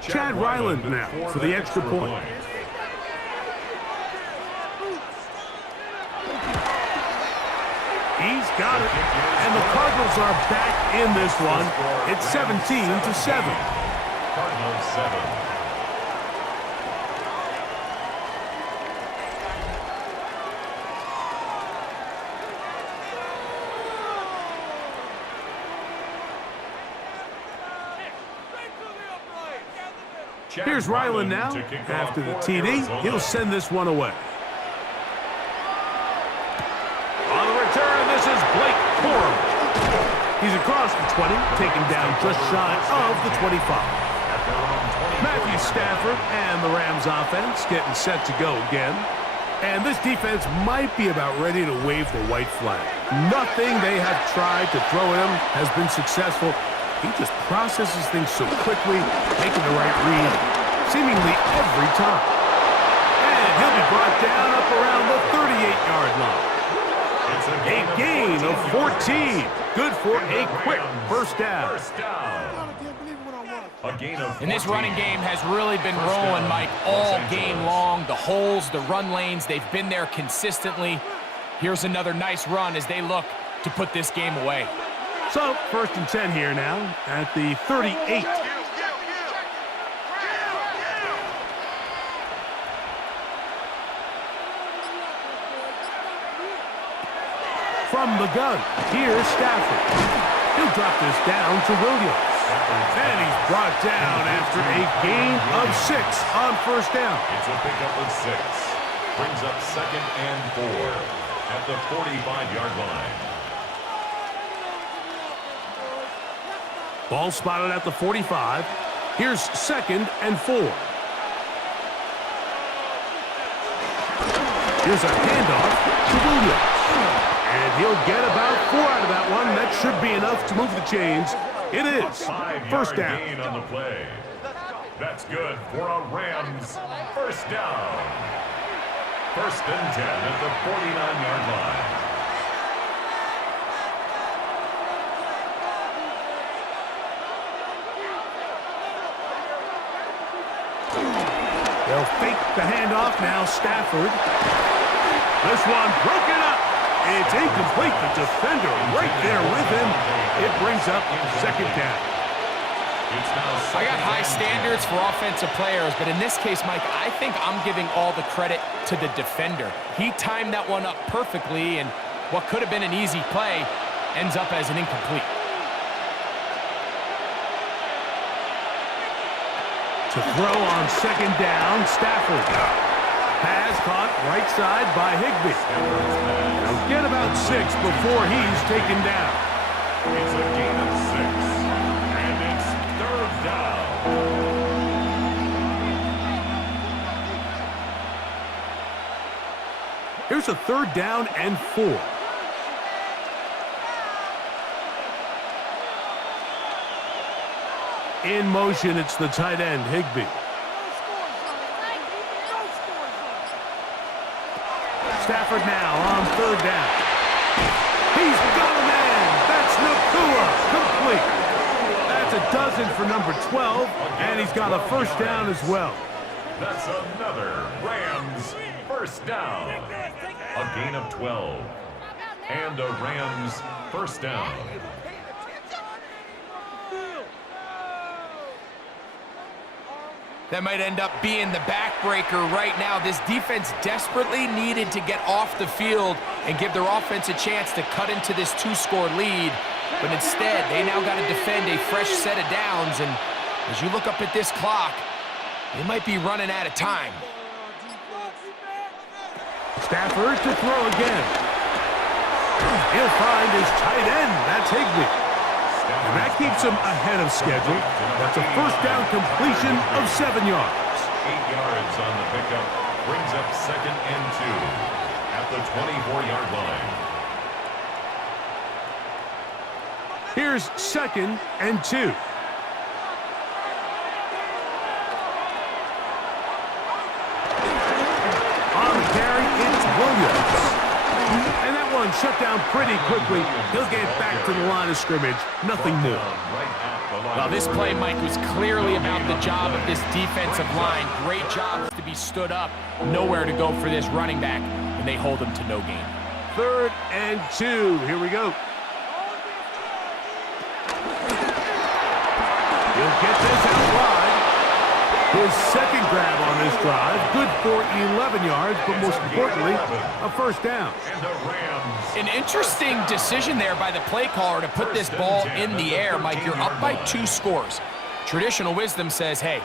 Chad Ryland now for the extra point. He's got it, and the Cardinals are back in this one. It's 17-7. Cardinals 7. Here's Ryland now. After the TD, he'll send this one away. On the return, this is Blake Corum. He's across the 20, taken down just shy of the 25. Matthew Stafford and the Rams offense getting set to go again. And this defense might be about ready to wave the white flag. Nothing they have tried to throw at him has been successful. He just processes things so quickly, making the right read, seemingly every time. And he'll be brought down up around the 38-yard line. A gain of 14. Good for a quick first down. And this running game has really been rolling, Mike, all game long. The holes, the run lanes, they've been there consistently. Here's another nice run as they look to put this game away. So, 1st and 10 here now at the 38. From the gun, here's Stafford. He'll drop this down to Williams. And he's brought down after a gain of 6 on 1st down. It's a pickup of 6. Brings up 2nd and 4 at the 45-yard line. Ball spotted at the 45. Here's 2nd and 4. Here's a handoff to Williams. And he'll get about 4 out of that one. That should be enough to move the chains. It is 1st down. Gain on the play. That's good for a Rams 1st down. 1st and 10 at the 49-yard line. They'll fake the handoff now. Stafford. This one broken up. It's incomplete. The defender right there with him. It brings up 2nd down. I got high standards for offensive players, but in this case, Mike, I think I'm giving all the credit to the defender. He timed that one up perfectly, and what could have been an easy play ends up as an incomplete. To throw on 2nd down, Stafford. Pass caught right side by Higbee. He'll get about 6 before he's taken down. It's a gain of 6, and it's 3rd down. Here's a 3rd down and 4. In motion, it's the tight end, Higbee. Stafford now on 3rd down. He's got a man. That's Nakua. Complete. That's a dozen for number 12, and he's got a 1st down as well. That's another Rams 1st down. A gain of 12. And a Rams 1st down. That might end up being the backbreaker right now. This defense desperately needed to get off the field and give their offense a chance to cut into this 2-score lead. But instead, they now got to defend a fresh set of downs. And as you look up at this clock, they might be running out of time. Stafford to throw again. He'll find his tight end. That's Higbee. And that keeps him ahead of schedule. That's a 1st down completion of 7 yards. 8 yards on the pickup. Brings up 2nd and 2 at the 24-yard line. Here's 2nd and 2. On the carry, it's Williams. And that one shut down pretty quickly. He'll get back to the line of scrimmage. Nothing more. Well, this play, Mike, was clearly about the job of this defensive line. Great job to be stood up. Nowhere to go for this running back, and they hold him to no gain. 3rd and 2. Here we go. He'll get this out wide. His 2nd grab on this drive. Good for 11 yards, but most importantly, a 1st down. An interesting decision there by the play caller to put this ball in the air. Mike, you're up by 2 scores. Traditional wisdom says, hey,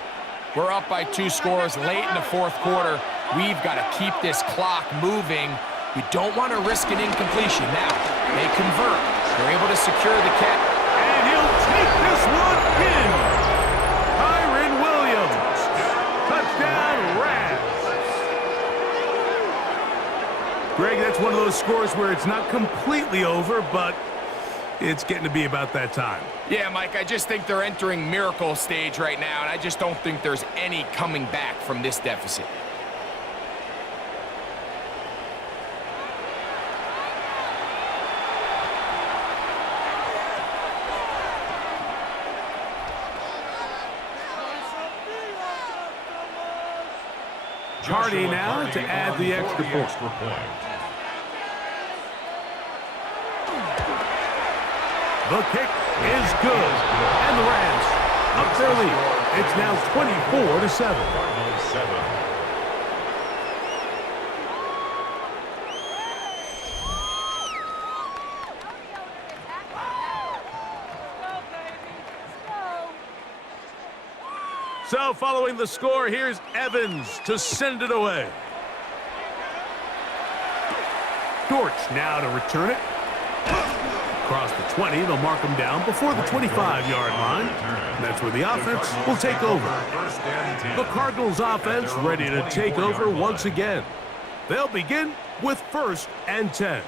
we're up by 2 scores late in the 4th quarter. We've got to keep this clock moving. We don't want to risk an incompletion. Now, they convert. They're able to secure the catch. And he'll take this one in. Kyron Williams. Touchdown, Rams. Greg, that's one of those scores where it's not completely over, but it's getting to be about that time. Yeah, Mike, I just think they're entering miracle stage right now, and I just don't think there's any coming back from this deficit. Hardy now to add the extra point. The kick is good. And the Rams up their lead. It's now 24-7. Cardinals 7. So following the score, here's Evans to send it away. Dortch now to return it. Across the 20, they'll mark him down before the 25-yard line. And that's where the offense will take over. The Cardinals offense ready to take over once again. They'll begin with 1st and 10.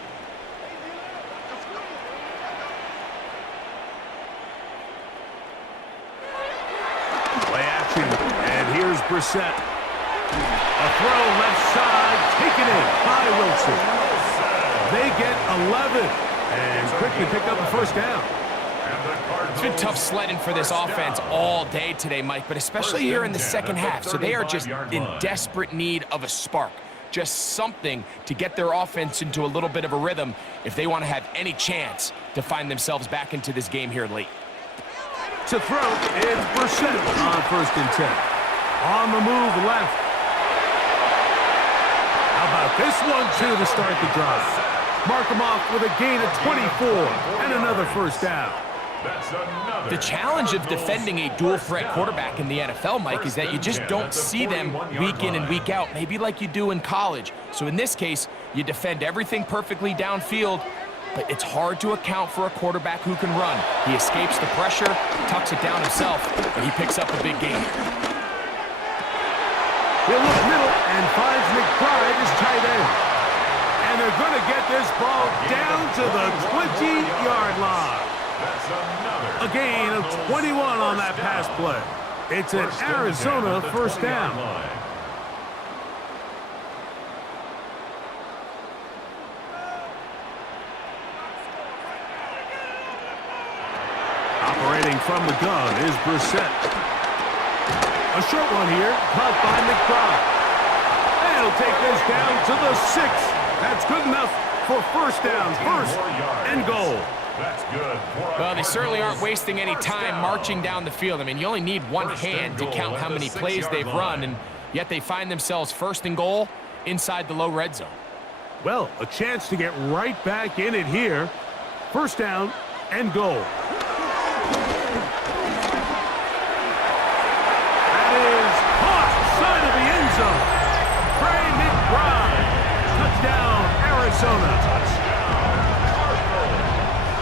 Play action, and here's Brissett. A throw left side, taken in by Wilson. They get 11 and quickly pick up a first down. It's been tough sledding for this offense all day today, Mike, but especially here in the second half. So they are just in desperate need of a spark, just something to get their offense into a little bit of a rhythm if they want to have any chance to find themselves back into this game here late. To throw is Brissett on 1st and 10. On the move left. How about this one, too, to start the drive? Mark him off with a gain of 24 and another first down. The challenge of defending a dual-threat quarterback in the NFL, Mike, is that you just don't see them week in and week out, maybe like you do in college. So in this case, you defend everything perfectly downfield, but it's hard to account for a quarterback who can run. He escapes the pressure, tucks it down himself, and he picks up a big gain. He'll look middle and finds McBride as tight end. And they're going to get this ball down to the 20-yard line. A gain of 21 on that pass play. It's an Arizona first down. Operating from the gun is Brissett. A short one here, caught by McBride. And he'll take this down to the 6. That's good enough for first down, 1st and goal. That's good. Well, they certainly aren't wasting any time marching down the field. I mean, you only need one hand to count how many plays they've run, and yet they find themselves 1st and goal inside the low red zone. Well, a chance to get right back in it here. 1st down and goal. That is caught side of the end zone. Trey McBride. Touchdown, Arizona.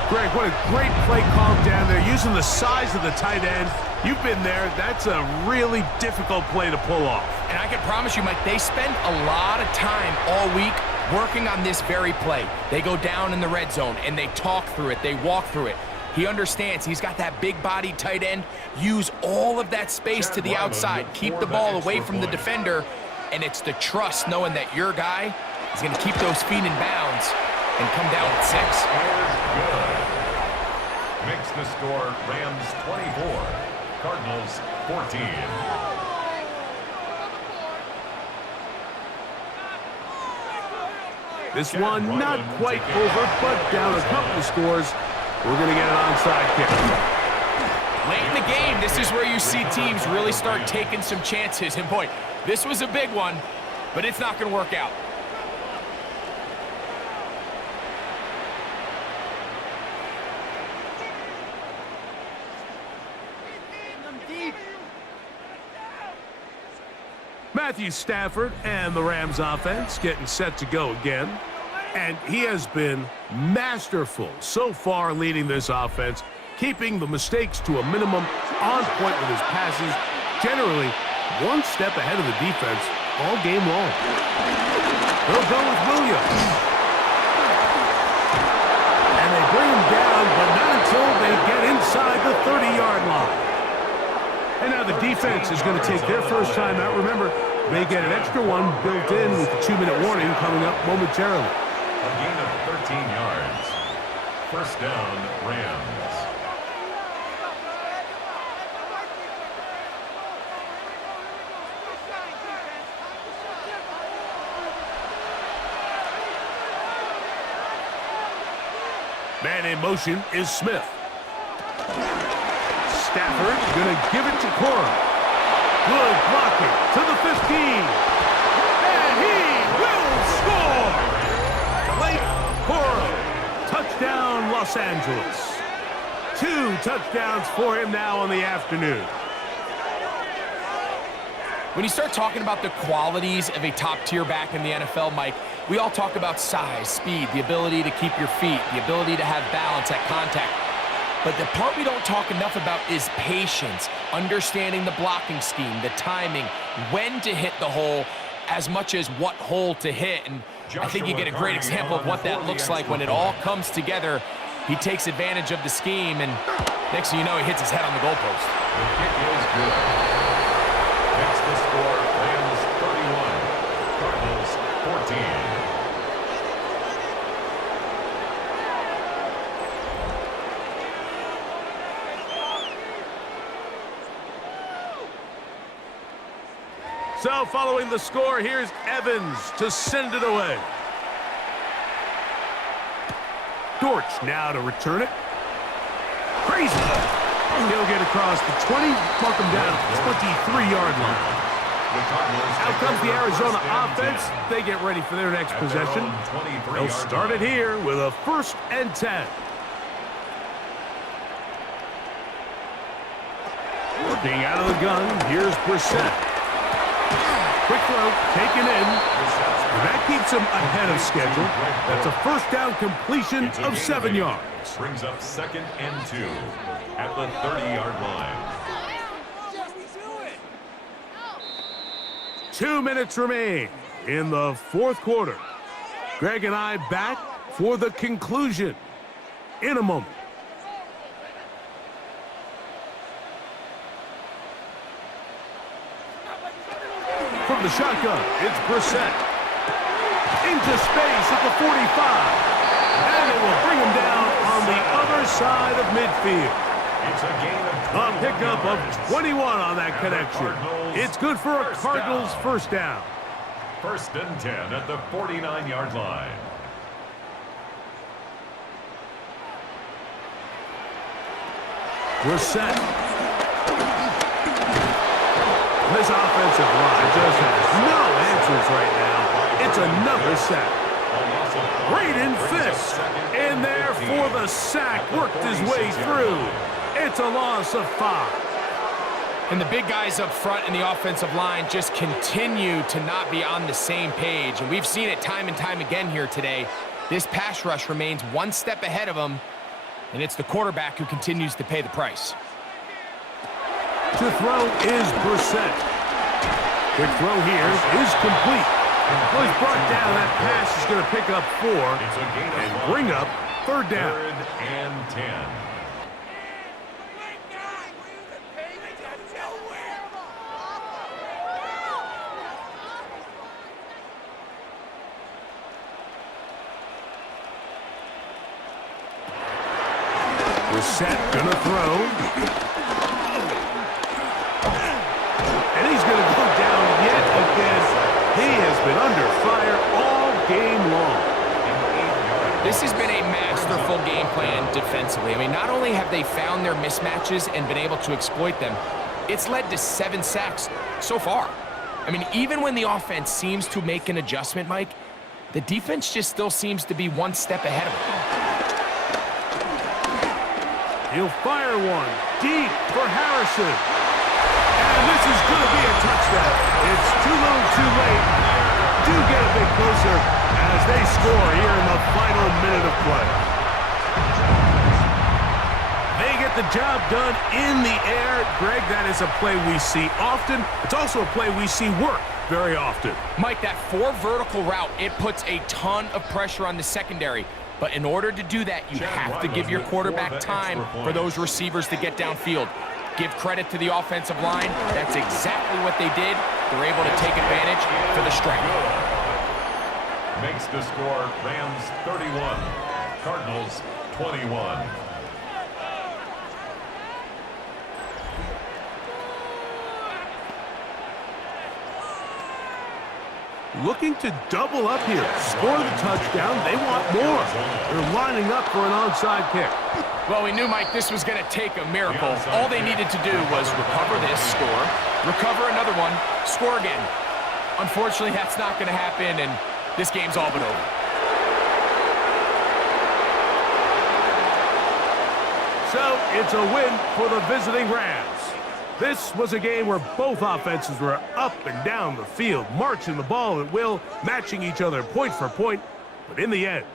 Greg, what a great play call down there, using the size of the tight end. You've been there. That's a really difficult play to pull off. And I can promise you, Mike, they spend a lot of time all week working on this very play. They go down in the red zone, and they talk through it. They walk through it. He understands he's got that big-bodied tight end. Use all of that space to the outside. Keep the ball away from the defender, and it's the trust knowing that your guy is going to keep those feet in bounds and come down at 6. Makes the score Rams 24, Cardinals 14. This one not quite over, but down a couple of scores. We're going to get an onside kick. Late in the game, this is where you see teams really start taking some chances. And boy, this was a big one, but it's not going to work out. Matthew Stafford and the Rams offense getting set to go again. And he has been masterful so far leading this offense, keeping the mistakes to a minimum, on point with his passes, generally one step ahead of the defense all game long. They'll go with Williams. And they bring him down, but not until they get inside the 30-yard line. And now the defense is going to take their first time out. Remember, they get an extra one built in with the 2-minute warning coming up momentarily. A gain of 13 yards. First down, Rams. Man in motion is Smith. Stafford going to give it to Cora. Good blocking to the 15. And he will score! Blake Cora. Touchdown, Los Angeles. 2 touchdowns for him now on the afternoon. When you start talking about the qualities of a top-tier back in the NFL, Mike, we all talk about size, speed, the ability to keep your feet, the ability to have balance at contact. But the part we don't talk enough about is patience, understanding the blocking scheme, the timing, when to hit the hole, as much as what hole to hit. And I think you get a great example of what that looks like when it all comes together. He takes advantage of the scheme, and next thing you know, he hits his head on the goalpost. The kick is good. That's the score. Rams 31, Cardinals 14. So following the score, here's Evans to send it away. Dortch now to return it. Crazy. He'll get across the 20, mark him down at the 23-yard line. Out comes the Arizona offense. They get ready for their next possession. They'll start it here with a 1st and 10. Working out of the gun, here's Brissett. Quick throw, taken in. And that keeps him ahead of schedule. That's a 1st down completion of 7 yards. Brings up 2nd and 2 at the 30-yard line. 2 minutes remain in the 4th quarter. Greg and I back for the conclusion in a moment. From the shotgun, it's Brissett. Into space at the 45. And it will bring him down on the other side of midfield. It's a gain of A pickup of 21 on that connection. It's good for a Cardinals 1st down. 1st and 10 at the 49-yard line. Brissett. This offensive line just has no answers right now. It's another sack. Braden Fisk in there for the sack. Worked his way through. It's a loss of 5. And the big guys up front in the offensive line just continue to not be on the same page. And we've seen it time and time again here today. This pass rush remains 1 step ahead of them, and it's the quarterback who continues to pay the price. To throw is Brissett. Quick throw here is complete. Well, he's brought down. That pass is going to pick up 4 and bring up 3rd down. 3rd and 10. Brissett gonna throw. And he's gonna go down yet again. He has been under fire all game long. This has been a masterful game plan defensively. I mean, not only have they found their mismatches and been able to exploit them, it's led to 7 sacks so far. I mean, even when the offense seems to make an adjustment, Mike, the defense just still seems to be 1 step ahead of them. He'll fire one deep for Harrison. And this is going to be a touchdown. It's too little too late. Do get a bit closer as they score here in the final minute of play. They get the job done in the air. Greg, that is a play we see often. It's also a play we see work very often. Mike, that 4 vertical route, it puts a ton of pressure on the secondary. But in order to do that, you have to give your quarterback time for those receivers to get downfield. Give credit to the offensive line. That's exactly what they did. They're able to take advantage for the strength. Makes the score Rams 31, Cardinals 21. looking to double up here. Score the touchdown. They want more. They're lining up for an onside kick. Well, we knew, Mike, this was going to take a miracle. All they needed to do was recover this, score, recover another one, score again. Unfortunately, that's not going to happen, and this game's all but over. So it's a win for the visiting Rams. This was a game where both offenses were up and down the field, marching the ball at will, matching each other point for point. But in the end,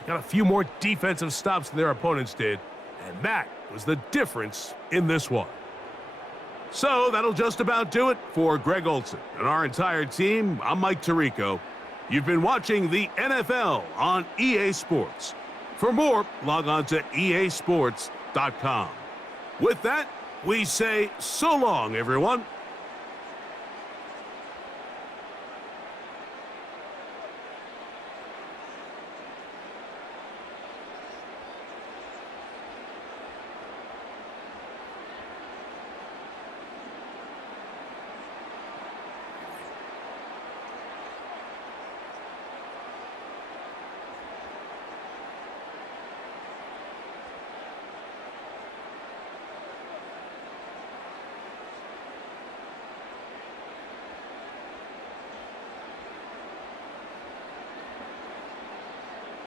they got a few more defensive stops than their opponents did, and that was the difference in this one. So that'll just about do it for Greg Olson and our entire team. I'm Mike Tirico. You've been watching the NFL on EA Sports. For more, log on to easports.com. With that, we say so long, everyone.